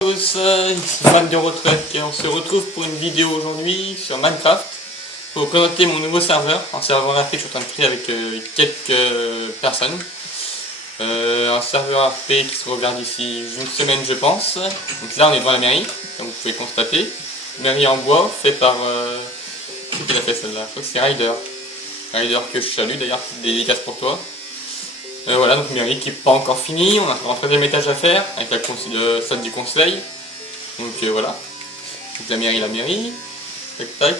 Tous, ici Fan de Retraite et on se retrouve pour une vidéo aujourd'hui sur Minecraft pour vous présenter mon nouveau serveur, un serveur RP que je suis en train de créer avec quelques personnes. Un serveur RP qui se regarde ici une semaine je pense. Donc là on est devant la mairie, comme vous pouvez constater. Mairie en bois, fait par... c'est qui l'a fait celle-là? Je crois que c'est Ryder. Ryder que je salue d'ailleurs, petite dédicace pour toi. Voilà, donc mairie qui n'est pas encore finie, on a encore un troisième étage à faire avec le salle du conseil. Donc voilà, donc la mairie, tac tac.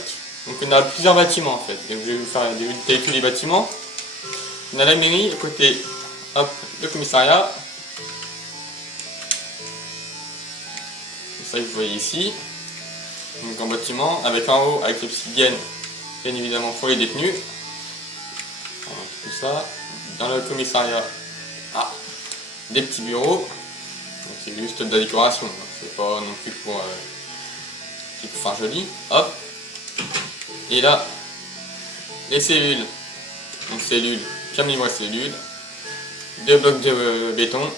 Donc on a plusieurs bâtiments en fait, donc je vais vous faire détailler tous les bâtiments. On a la mairie, à côté, hop, le commissariat. Ça vous voyez ici, donc en bâtiment, avec en haut, avec l'obsidienne, bien évidemment pour les détenus. Alors, tout ça. Dans le commissariat, des petits bureaux, c'est juste de la décoration, c'est pas non plus pour faire joli, hop, et là, les cellules, donc cellules, camion cellules, 2 blocs de béton,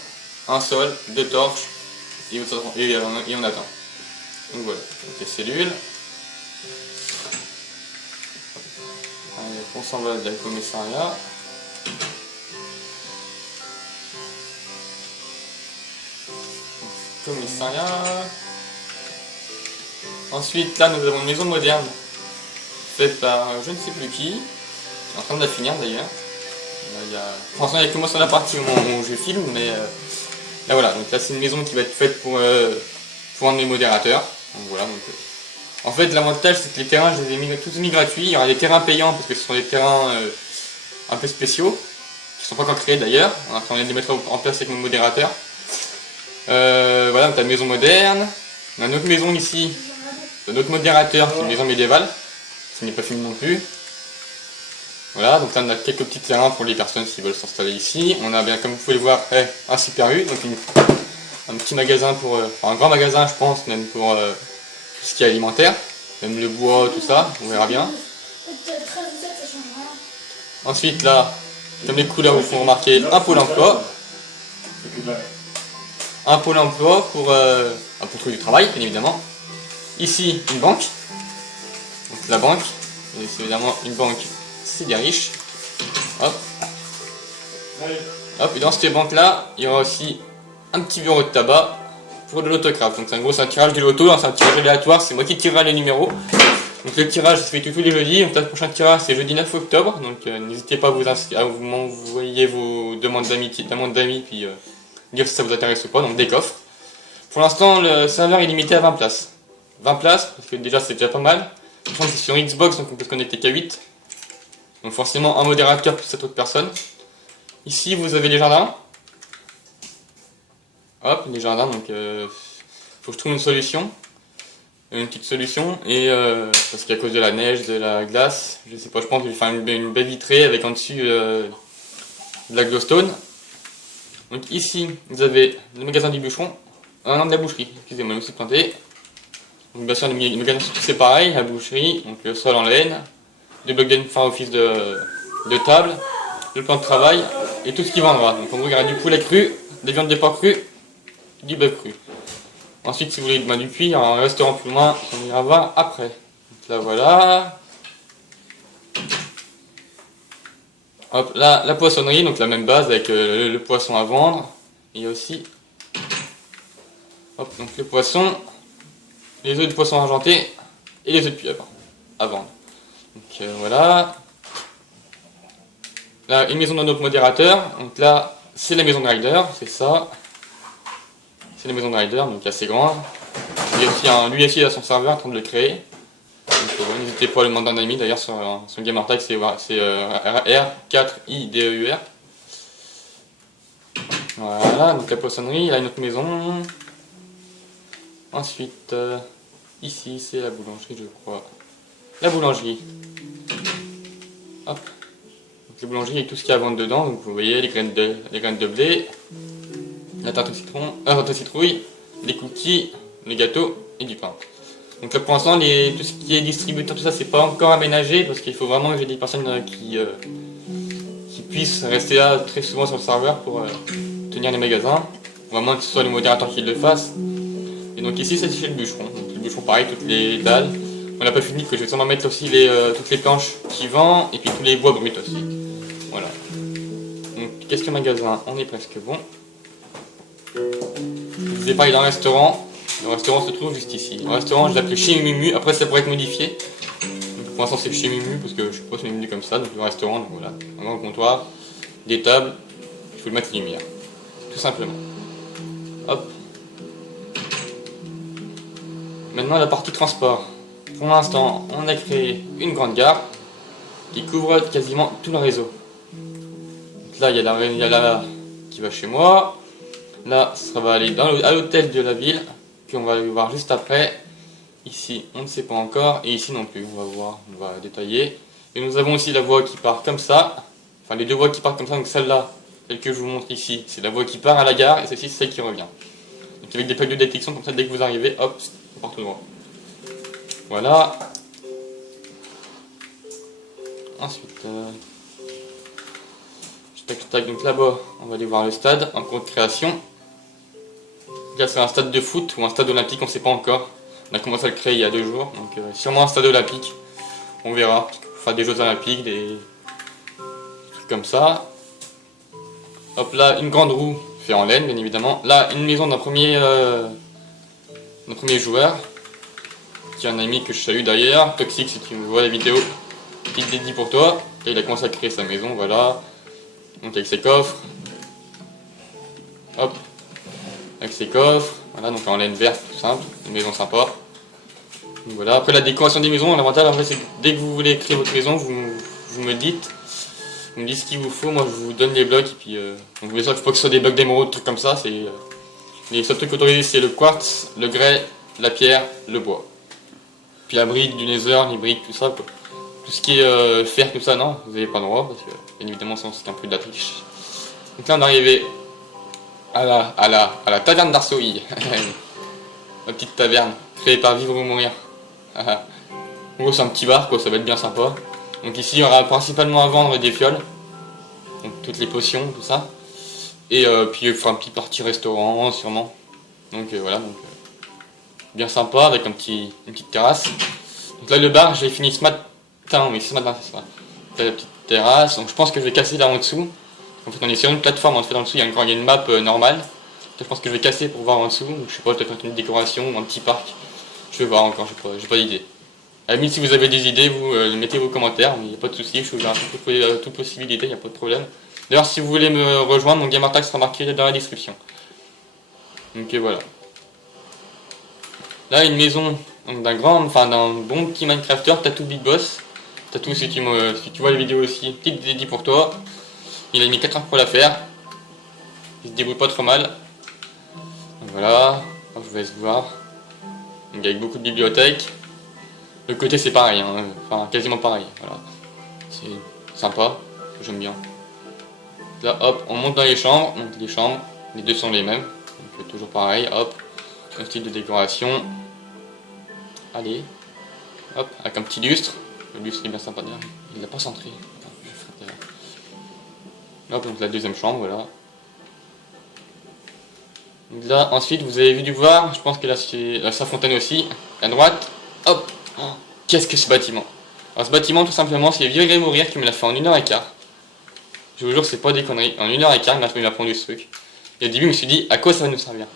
un sol, 2 torches, et on attend. Donc voilà, donc les cellules. Allez, on s'en va dans le commissariat. Commissariat. Ensuite, là, nous avons une maison moderne faite par je ne sais plus qui, en train de la finir d'ailleurs. Franchement, il y a que moi sur la partie où je filme, mais là voilà. Donc là, c'est une maison qui va être faite pour un de mes modérateurs. Donc voilà. Donc, en fait, l'avantage, c'est que les terrains, je les ai tous mis gratuits. Il y aura des terrains payants parce que ce sont des terrains un peu spéciaux, qui ne sont pas encore créés d'ailleurs. On est en train de les mettre en place avec mon modérateur. Voilà, donc la maison moderne. On a une autre maison ici, notre modérateur, qui est une maison médiévale, qui n'est pas fini non plus. Voilà, donc là on a quelques petits terrains pour les personnes qui veulent s'installer ici. On a bien, comme vous pouvez le voir, un super U, donc un petit magasin un grand magasin je pense, même pour tout ce qui est alimentaire, même le bois, tout ça, on verra bien. Ensuite là, comme les couleurs vous font remarquer, un pôle emploi. Un pôle emploi pour trouver du travail, bien évidemment. Ici, une banque. Donc la banque, et c'est évidemment une banque, c'est des riches. Hop. Hop, et dans cette banque-là, il y aura aussi un petit bureau de tabac pour de l'autocraft. Donc c'est un tirage de l'auto, c'est un tirage aléatoire, c'est moi qui tirerai les numéros. Donc le tirage se fait tous les jeudis, donc le prochain tirage c'est jeudi 9 octobre, donc n'hésitez pas à vous m'envoyer vos demandes d'amis, puis dire si ça vous intéresse ou pas, donc des coffres. Pour l'instant, le serveur est limité à 20 places. 20 places, parce que déjà c'est déjà pas mal. Je pense que c'est sur Xbox, donc on peut se connecter qu'à 8. Donc forcément un modérateur plus 7 autres personnes. Ici vous avez les jardins. Hop, les jardins, donc faut que je trouve une solution. Une petite solution, et parce qu'à cause de la neige, de la glace, je sais pas, je pense que je vais faire une baie vitrée avec en dessus de la glowstone. Donc ici, vous avez le magasin du bûcheron, non, de la boucherie, excusez-moi, je me suis planté. Donc bien sûr, le magasin c'est pareil, la boucherie, donc le sol en laine, 2 blocs de phare office de table, le plan de travail, et tout ce qui vendra. Donc en gros, il y aura du poulet cru, des viandes de porc cru, du bœuf cru. Ensuite, si vous voulez du cuit, il y aura un restaurant plus loin, on ira voir après. Donc là, voilà. Hop, là, la poissonnerie, donc la même base avec le poisson à vendre. Et aussi, hop, donc le poisson, les œufs de poisson argenté et les œufs de pieuvre à vendre. Donc voilà. Là, une maison de notre modérateur. Donc là, c'est la maison de Ryder, c'est ça. C'est la maison de Ryder, donc assez grande. Il y a aussi lui aussi a son serveur en train de le créer. N'hésitez pas à le demander un ami, d'ailleurs son gamer tag c'est R4IDEUR. Voilà, donc la poissonnerie, il a une autre maison. Ensuite, ici c'est la boulangerie je crois. La boulangerie. Hop. Donc la boulangerie avec tout ce qu'il y a à vendre dedans, donc vous voyez les graines de blé. La tarte au citrouille, les cookies, les gâteaux et du pain. Donc là pour l'instant, tout ce qui est distributeur, tout ça, c'est pas encore aménagé parce qu'il faut vraiment que j'ai des personnes qui puissent rester là très souvent sur le serveur pour tenir les magasins. Vraiment que ce soit le modérateur qui le fasse. Et donc ici c'est chez le bûcheron. Donc, le bûcheron pareil, toutes les dalles. On n'a pas fini que je vais sûrement mettre aussi toutes les planches qui vendent et puis tous les bois bruts aussi. Voilà. Donc question magasin, on est presque bon. Je vous ai parlé d'un restaurant. Le restaurant se trouve juste ici. Le restaurant je l'appelle chez Mumu, après ça pourrait être modifié. Donc, pour l'instant c'est chez Mumu parce que je sais pas si c'est menu comme ça. Donc le restaurant, donc voilà. Un grand comptoir, des tables, il faut le mettre lumière. Tout simplement. Hop. Maintenant la partie transport. Pour l'instant, on a créé une grande gare qui couvre quasiment tout le réseau. Donc là, il y a la qui va chez moi. Là, ça va aller à l'hôtel de la ville. Puis on va le voir juste après. Ici, on ne sait pas encore. Et ici non plus, on va voir, on va détailler. Et nous avons aussi la voie qui part comme ça. Enfin, les deux voies qui partent comme ça. Donc celle-là, celle que je vous montre ici, c'est la voie qui part à la gare. Et celle-ci, c'est celle qui revient. Donc avec des plaques de détection, comme ça, dès que vous arrivez, hop, on part tout droit. Voilà. Ensuite, tac, donc là-bas, on va aller voir le stade en cours de création. Là, c'est un stade de foot ou un stade olympique, on ne sait pas encore. On a commencé à le créer il y a 2 jours, donc sûrement un stade olympique. On verra. On fera des Jeux olympiques, des trucs comme ça. Hop là, une grande roue fait en laine, bien évidemment. Là, une maison d'un premier joueur. Qui est un ami que je salue d'ailleurs. Toxic, si tu me vois la vidéo, petite dédie pour toi. Là, il a commencé à créer sa maison, voilà. Donc avec ses coffres. Hop. Avec ses coffres. Voilà, donc en laine verte, tout simple. Une maison sympa. Donc voilà. Après la décoration des maisons, l'avantage après c'est que dès que vous voulez créer votre maison, vous me dites. Vous me dites ce qu'il vous faut, moi je vous donne les blocs et puis donc bien sûr qu'il faut que ce soit des blocs d'émeraude, trucs comme ça. Les seuls trucs autorisés c'est le quartz, le grès, la pierre, le bois. Puis la brique, du nether, les briques, tout ça, quoi. Tout ce qui est fer, tout ça, non, vous n'avez pas le droit, parce que, bien évidemment, sinon c'est un peu de la triche. Donc là, on est arrivé à la taverne d'Arsoï. Ma petite taverne, créée par Vivre ou Mourir. En gros, c'est un petit bar, quoi, ça va être bien sympa. Donc ici, il y aura principalement à vendre des fioles. Donc toutes les potions, tout ça. Et puis, il fera un petit parti restaurant, sûrement. Donc voilà, donc... bien sympa avec une petite terrasse. Donc là le bar je l'ai fini ce matin, oui ce matin c'est ça. Là, la petite terrasse, donc je pense que je vais casser là en dessous. En fait on est sur une plateforme, en fait en dessous il y a une map normale. Là, je pense que je vais casser pour voir en dessous, je sais pas, peut-être une décoration ou un petit parc. Je vais voir encore, j'ai pas d'idée. À la limite si vous avez des idées, vous mettez vos commentaires, mais il n'y a pas de souci, je suis ouvert à toute possibilité, il n'y a pas de problème. D'ailleurs si vous voulez me rejoindre, mon gamertag sera marqué dans la description. Donc voilà. Là, une maison d'un bon petit Minecrafter, Tatou Big Boss. Tatou, si tu vois la vidéo aussi, petite dédie pour toi. Il a mis 4 heures pour la faire. Il se débrouille pas trop mal. Donc voilà, je vous laisse voir. Donc avec beaucoup de bibliothèques. Le côté c'est pareil, hein. Enfin quasiment pareil. Voilà. C'est sympa, j'aime bien. Là, hop, on monte dans les chambres. Donc les chambres, les deux sont les mêmes. Donc toujours pareil, hop. Un style de décoration. Allez, hop, avec un petit lustre. Le lustre est bien sympa d'ailleurs. Il l'a pas centré. Hop, donc la deuxième chambre, voilà. Donc là, ensuite, vous avez dû voir, je pense que là c'est sa fontaine aussi. À droite, hop. Oh, qu'est-ce que ce bâtiment? Alors ce bâtiment, tout simplement, c'est Vivre et Mourir qui me l'a fait en 1h15. Je vous jure, c'est pas des conneries. En 1h15, il m'a pondu ce truc. Et au début, je me suis dit, à quoi ça va nous servir?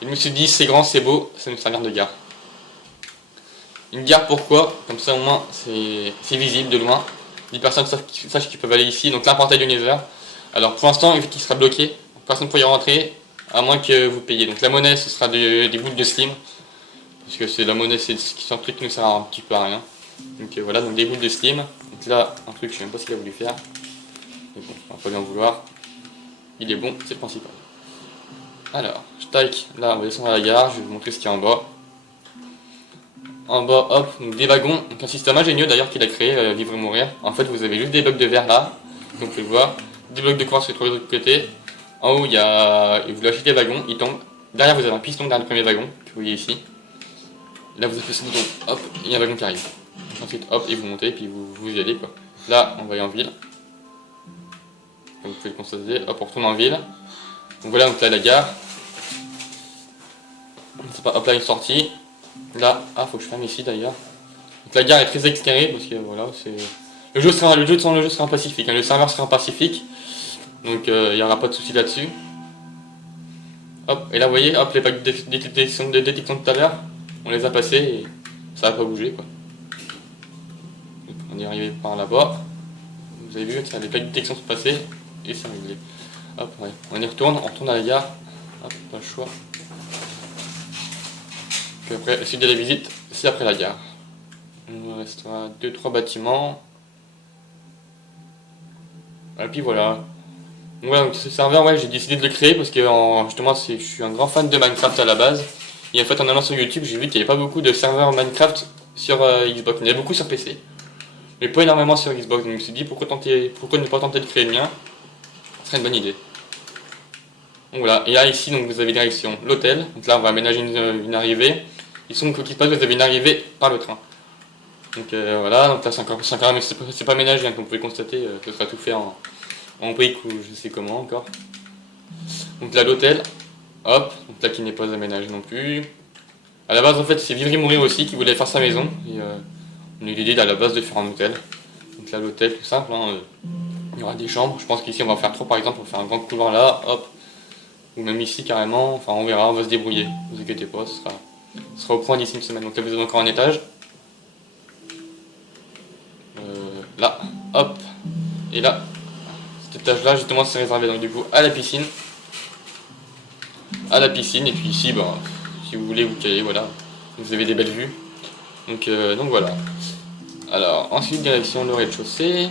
Et je me suis dit, c'est grand, c'est beau, ça va nous servir de gare. Une gare, pourquoi? Comme ça au moins c'est visible de loin. Les personnes sachent qu'ils peuvent aller ici. Donc là, un portail du Nether. Alors pour l'instant, il sera bloqué. Personne ne peut y rentrer, à moins que vous payiez. Donc la monnaie, ce sera des boules de slim. Parce que c'est la monnaie, c'est un truc qui ne sert un petit peu à rien. Donc voilà, donc des boules de slim. Donc là, un truc, je ne sais même pas ce qu'il a voulu faire. Mais bon, on va pas bien vouloir. Il est bon, c'est le principal. Alors, je taille. Là, on va descendre à la gare. Je vais vous montrer ce qu'il y a en bas. En bas, hop, donc des wagons, donc un système ingénieux d'ailleurs qu'il a créé, Vivre et Mourir. En fait, vous avez juste des blocs de verre là, donc vous pouvez le voir, des blocs de quartz sur les autres côtés. En haut, vous lâchez des wagons, ils tombent. Derrière, vous avez un piston derrière le premier wagon, que vous voyez ici. Et là, vous appuyez sur le bouton, hop, il y a un wagon qui arrive. Ensuite, hop, et vous montez, et puis vous y allez, quoi. Là, on va aller en ville. Comme vous pouvez le constater, hop, on retourne en ville. Donc voilà, donc là, la gare. Hop là, une sortie. Là, ah, faut que je ferme ici d'ailleurs. Donc la gare est très éclairée parce que voilà, c'est. Le jeu sera en Pacifique, hein, le serveur sera en Pacifique. Donc il n'y aura pas de souci là-dessus. Hop, et là vous voyez, hop, les packs de détection de tout à l'heure, on les a passés et ça va pas bouger quoi. Donc, on est arrivé par là-bas. Vous avez vu, ça, les plaques de détection sont passées et c'est réglé. Hop, ouais. On y retourne, on retourne à la gare. Hop, pas le choix. Puis après, la suite de la visite, c'est après la gare. Il nous restera 2-3 bâtiments. Et puis voilà. Donc voilà, donc ce serveur, ouais, j'ai décidé de le créer parce que justement, je suis un grand fan de Minecraft à la base. Et en fait, en allant sur YouTube, j'ai vu qu'il n'y avait pas beaucoup de serveurs Minecraft sur Xbox. Il y en avait beaucoup sur PC, mais pas énormément sur Xbox. Donc je me suis dit, pourquoi ne pas tenter de créer le mien? Ce serait une bonne idée. Donc voilà, et là ici, donc, vous avez direction l'hôtel. Donc là, on va aménager une arrivée. Ils sont qui passe, vous avez une arrivée par le train. Donc voilà, donc là c'est pas aménagé, hein, comme vous pouvez constater, ce sera tout fait en briques ou je sais comment encore. Donc là l'hôtel, hop, donc là qui n'est pas aménagé non plus. À la base en fait c'est Vivre et Mourir aussi qui voulait faire sa maison et on a eu l'idée à la base de faire un hôtel. Donc là l'hôtel tout simple, hein, il y aura des chambres, je pense qu'ici on va en faire 3 par exemple, on va faire un grand couloir là, hop, ou même ici carrément, enfin on verra, on va se débrouiller, ne vous inquiétez pas, ce sera au point d'ici une semaine. Donc là vous avez encore un étage. Là, hop, et là, cet étage là justement c'est réservé donc du coup à la piscine. Et puis ici, bah, si vous voulez vous caler, voilà, vous avez des belles vues. Donc voilà. Alors ensuite direction le rez-de-chaussée.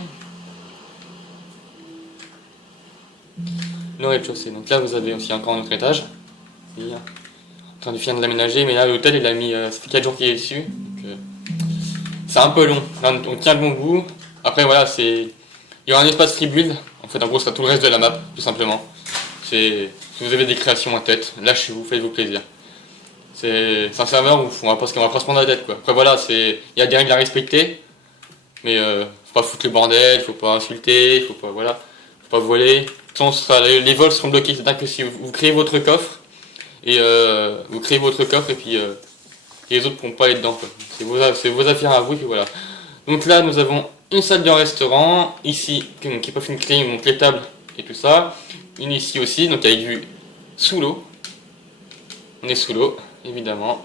Le rez-de-chaussée, donc là vous avez aussi encore un autre étage. En train de finir de l'aménager, mais là l'hôtel il a mis, ça fait 4 jours qu'il est dessus. Donc c'est un peu long, là on tient le bon bout. Après voilà, il y aura un espace free build, en fait en gros ça sera tout le reste de la map, tout simplement. Si vous avez des créations en tête, lâchez-vous, faites-vous plaisir. C'est un serveur où on va pas se prendre la tête quoi. Après voilà, il y a des règles à respecter, mais faut pas foutre le bordel, faut pas insulter, faut pas voler. De toute façon, les vols seront bloqués, c'est-à-dire que si vous créez votre coffre, et puis les autres pourront pas aller dedans quoi. C'est vos affaires à vous et puis voilà. Donc là nous avons une salle de restaurant, ici, qui n'est pas fait une clé, donc les tables et tout ça. Une ici aussi, donc avec vue sous l'eau. On est sous l'eau, évidemment.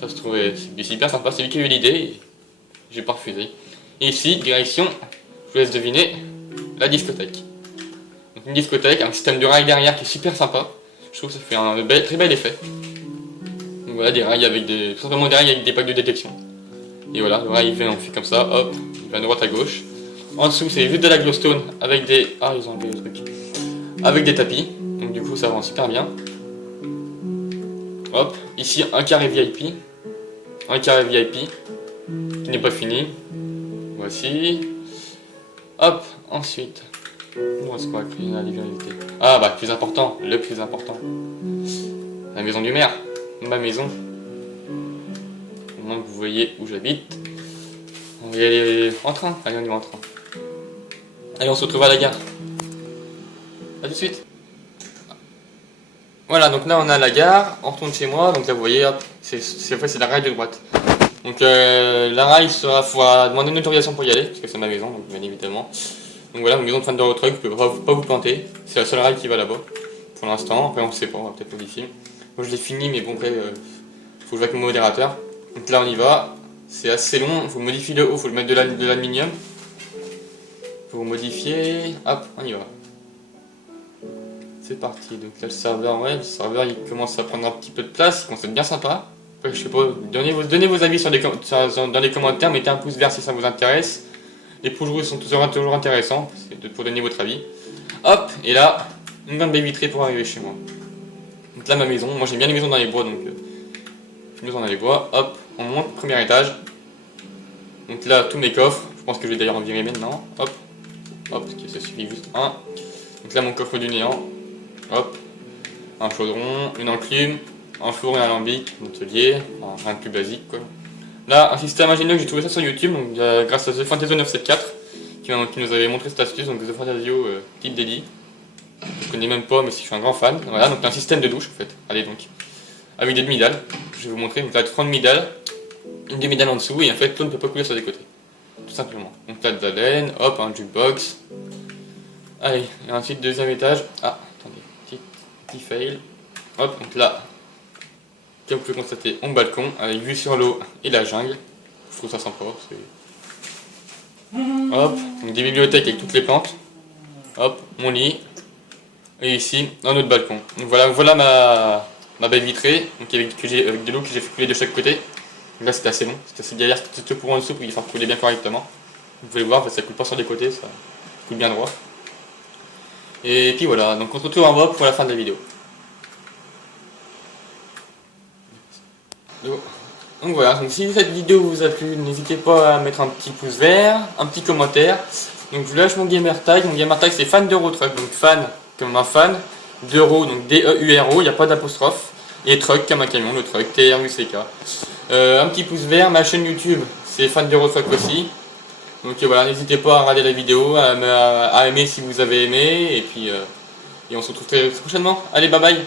Ça se trouvait, c'est super sympa, c'est lui qui a eu l'idée, et j'ai pas refusé. Et ici, direction, je vous laisse deviner, la discothèque. Donc une discothèque, un système de rails derrière qui est super sympa. Je trouve que ça fait un très bel effet. Donc voilà, des rails tout simplement des rails avec des packs de détection. Et voilà, le rail on fait comme ça, hop, il va à droite à gauche. En dessous c'est juste de la glowstone avec des. Ah ils ont enlevé le truc. Avec des tapis. Donc du coup ça rend super bien. Hop, ici un carré VIP. Un carré VIP qui n'est pas fini. Voici. Hop, ensuite. On reste quoi avec la vérité. Ah bah le plus important. La maison du maire. Ma maison. Que vous voyez où j'habite. On va y aller en train. Allez, on y va en train. Allez, on se retrouve à la gare. A tout de suite. Voilà, donc là on est à la gare, on retourne chez moi. Donc là vous voyez, hop, c'est la rail de droite. Donc la rail faudra demander une autorisation pour y aller, parce que c'est ma maison, donc bien évidemment. Donc voilà, ma maison de fan de road truck, vous pouvez pas vous planter. C'est la seule rail qui va là-bas, pour l'instant. Après on sait pas, on va peut-être pas d'ici. Moi je l'ai fini, mais bon après, faut jouer avec mon modérateur. Donc là on y va, c'est assez long, il faut modifier le haut, il faut le mettre de l'aluminium. Il faut modifier, hop, on y va. C'est parti, donc là le serveur il commence à prendre un petit peu de place, il commence à être bien sympa. Après, je sais pas, donnez vos avis dans les commentaires, mettez un pouce vert si ça vous intéresse. Les pouces rouges sont toujours intéressants, pour donner votre avis. Hop, et là, une grande baie vitrée pour arriver chez moi. Donc là ma maison, moi j'aime bien les maisons dans les bois, donc maison dans les bois, hop, on monte, premier étage. Donc là, tous mes coffres, je pense que je vais d'ailleurs en virer maintenant, hop, parce que ça suffit juste un. Donc là, mon coffre du néant, hop, un chaudron, une enclume, un four et un alambic, un atelier, enfin, rien de plus basique quoi. Là, un système ingénieux, j'ai trouvé ça sur YouTube, donc, grâce à TheFantasio974, qui nous avait montré cette astuce, donc TheFantasio, petite dédie. Je connais même pas, mais si je suis un grand fan. Voilà, donc un système de douche en fait. Allez donc. avec des demi-dalles. Je vais vous montrer, donc là 30 demi-dalles, une demi-dalle en dessous, et en fait tout ne peut pas couler sur les côtés. Tout simplement. Donc là de la laine, hop, un jukebox. Allez, et ensuite deuxième étage. Ah, attendez, petit fail. Hop, donc là, comme vous pouvez constater, un balcon avec vue sur l'eau et la jungle. Je trouve ça sympa. Hop, donc des bibliothèques avec toutes les plantes. Hop, mon lit. Et ici, un autre balcon. Donc voilà ma baie vitrée, donc avec de l'eau que j'ai fait couler de chaque côté. Donc là c'était assez long, c'était assez galère, c'était tout pour en dessous pour qu'il fasse couler bien correctement. Vous pouvez le voir, ça coule pas sur les côtés, ça coule bien droit. Et puis voilà, donc on se retrouve en bas pour la fin de la vidéo. Donc voilà, donc si cette vidéo vous a plu, n'hésitez pas à mettre un petit pouce vert, un petit commentaire. Donc je vous lâche mon gamer tag c'est fan d'Eurotruck, donc fan comme un fan, d'Euro, donc D-E-U-R-O, il n'y a pas d'apostrophe, et truck comme un camion, le truck, T-R-U-C-K. Un petit pouce vert, ma chaîne YouTube, c'est fan d'Eurotruck aussi. Donc voilà, n'hésitez pas à regarder la vidéo, à aimer si vous avez aimé, et puis et on se retrouve très prochainement. Allez, bye bye!